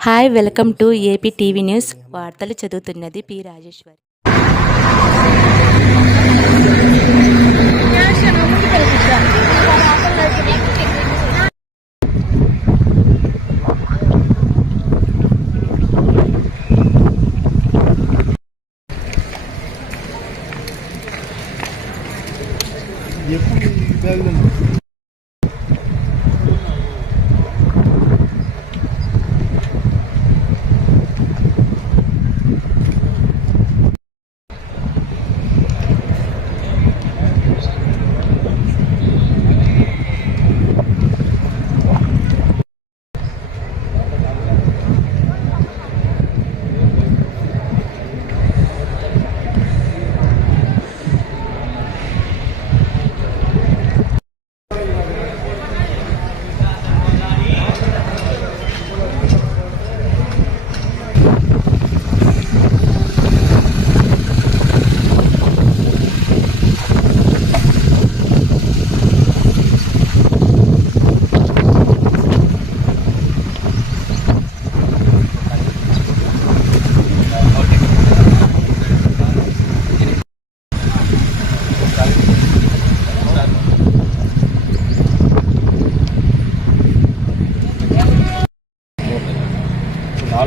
Hi welcome to AP TV news వార్తలు చదువుతున్నది P Rajeshwari ఎప్పుడు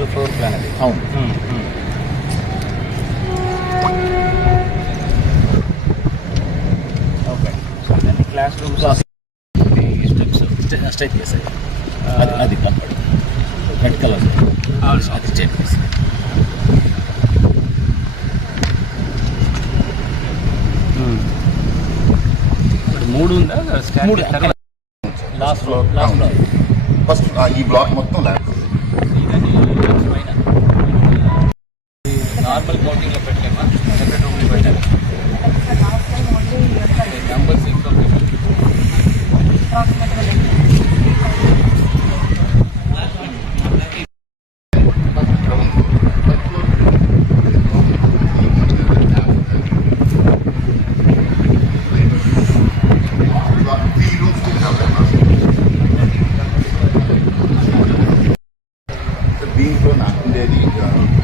ఫ్లోర్ ప్లాన్ అది అవును okay classrooms steps straight చేసాయి అది అది రెడ్ కలర్ అది స్ట్రైట్ ఇప్పుడు మూడు ఉందా? మూడు last floor last floor first ఈ బ్లాక్ మొత్తం ల్యాబ్స్ నార్మల్ కౌంటింగ్లో the uh,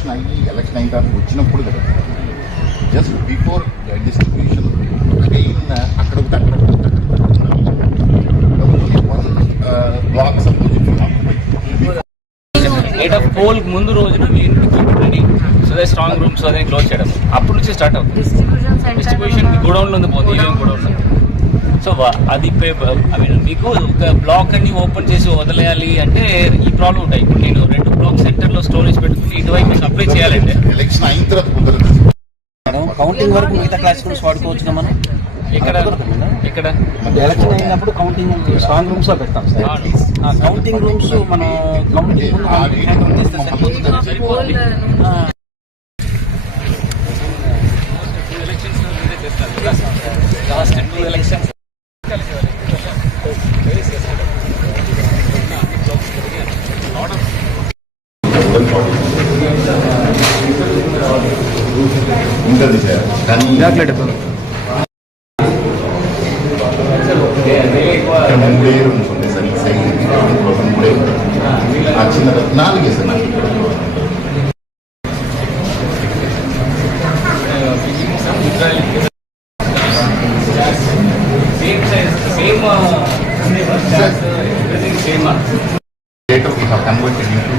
డిస్ట్రిబ్యూషన్ అయ్యి ఎలక్షన్ అయిన తర్వాత వచ్చినప్పుడు కదా జస్ట్ బిఫోర్ డిస్ట్రిబ్యూషన్ అగైన్ అక్కడ ఒకటి, అక్కడ block suppose eve of poll ముందు రోజున మీ స్ట్రాంగ్ రూమ్స్ అదే క్లోజ్ చేయడం అప్పటి నుంచి స్టార్ట్ అవుతుంది డిస్ట్రిబ్యూషన్ గోడౌన్లో ఉంది పోతుంది ఈవెన్ గోడౌన్లో సో అది ఐ మీన్ మీకు ఒక బ్లాక్ అన్ని ఓపెన్ చేసి వదిలేయాలి అంటే ఈ ప్రాబ్లం ఉంటాయి ఇప్పుడు నేను రెండు ఇటువైపు సప్లై చేయాలంటే ఎలక్షన్ అయిన తర్వాత కుదరదు. మేడం కౌంటింగ్ వరకు మిగతా క్లాస్ రూమ్స్ వాడుకోవచ్చు మనం? ఇక్కడ ఇక్కడ. ఎలక్షన్ అయినప్పుడు కౌంటింగ్ స్ట్రాంగ్ రూమ్స్లో పెడతాం సార్. కౌంటింగ్ రూమ్స్ మనం కౌంటింగ్ ఉంటుంది సార్ కానీ ఇక్కడ మూడే రూమ్స్ ఉన్నాయి సార్ ఈ సైడ్ ఇంకొక మూడే ఆ చిన్న నాలుగే సార్ నాకు ఇక్కడ same size same everything same later we have converted into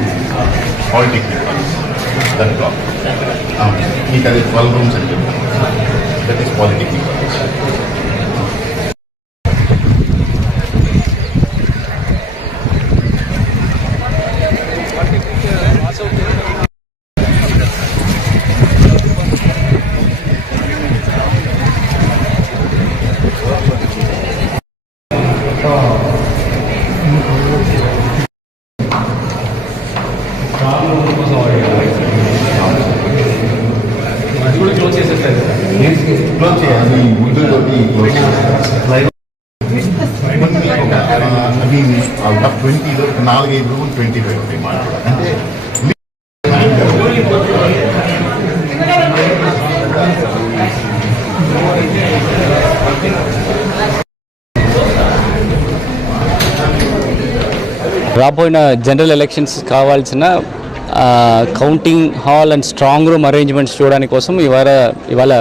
all technicals, దాని బ్లాక్ మీకు అది ట్వెల్వ్ రూమ్స్ అని దట్ ఈస్ పాలిటెక్నిక్ Oh. అవి ట్వంటీలో నాలుగైదు రూములు ట్వంటీ ఫైవ్ ఉంటాయి అంటే రాబోయిన జనరల్ ఎలక్షన్స్ కావాల్సిన counting hall and strong room arrangements చూడడానికి కోసం ఇవాళ ఇవాళ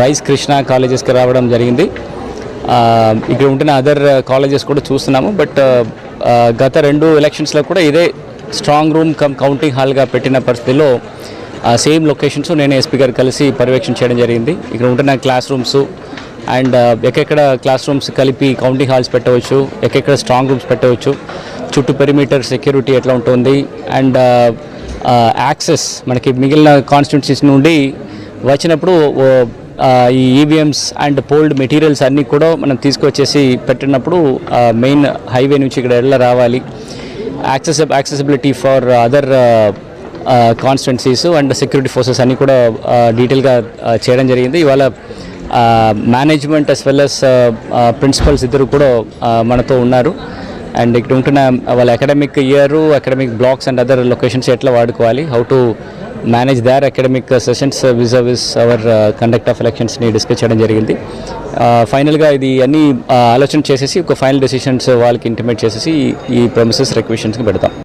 రైస్ కృష్ణ కాలేజెస్కి రావడం జరిగింది. ఇక్కడ ఉంటున్న అదర్ కాలేజెస్ కూడా చూస్తున్నాము బట్ గత రెండు ఎలక్షన్స్లో కూడా ఇదే స్ట్రాంగ్ రూమ్ కమ్ కౌంటింగ్ హాల్గా పెట్టిన పరిస్థితిలో సేమ్ లొకేషన్స్ నేను ఎస్పీ గారు కలిసి పర్యవేక్షణ చేయడం జరిగింది. ఇక్కడ ఉంటున్న క్లాస్ రూమ్స్ అండ్ ఎక్కడెక్కడ క్లాస్ రూమ్స్ కలిపి కౌంటింగ్ హాల్స్ పెట్టవచ్చు ఎక్కడెక్కడ స్ట్రాంగ్ రూమ్స్ పెట్టవచ్చు చుట్టూ పెరిమీటర్ సెక్యూరిటీ ఎట్లా ఉంటుంది అండ్ యాక్సెస్ మనకి మిగిలిన కాన్స్టిట్యూన్సీస్ నుండి వచ్చినప్పుడు ఈ ఈవీఎంస్ అండ్ పోల్డ్ మెటీరియల్స్ అన్నీ కూడా మనం తీసుకొచ్చేసి పెట్టినప్పుడు మెయిన్ హైవే నుంచి ఇక్కడ ఎలా రావాలి. Access accessibility for other constituencies and security forces అన్నీ కూడా డీటెయిల్గా చేయడం జరిగింది. ఇవాళ management as well as principals ఇద్దరు కూడా మనతో ఉన్నారు. అండ్ ఇక్కడ ఉంటున్న వాళ్ళ academic year academic blocks and other locations ఎట్లా వాడుకోవాలి how to manage their academic sessions విజర్విస్ our conduct of ఎలక్షన్స్ని డిస్కస్ చేయడం జరిగింది. Uh, ఫైనల్గా ఇది అన్ని uh, ఆలోచన చేసేసి ఒక ఫైనల్ డెసిషన్స్ uh, వాళ్ళకి ఇంటిమేట్ చేసేసి ఈ ప్రొమిసెస్ రిక్వెషన్స్కి పెడతాం.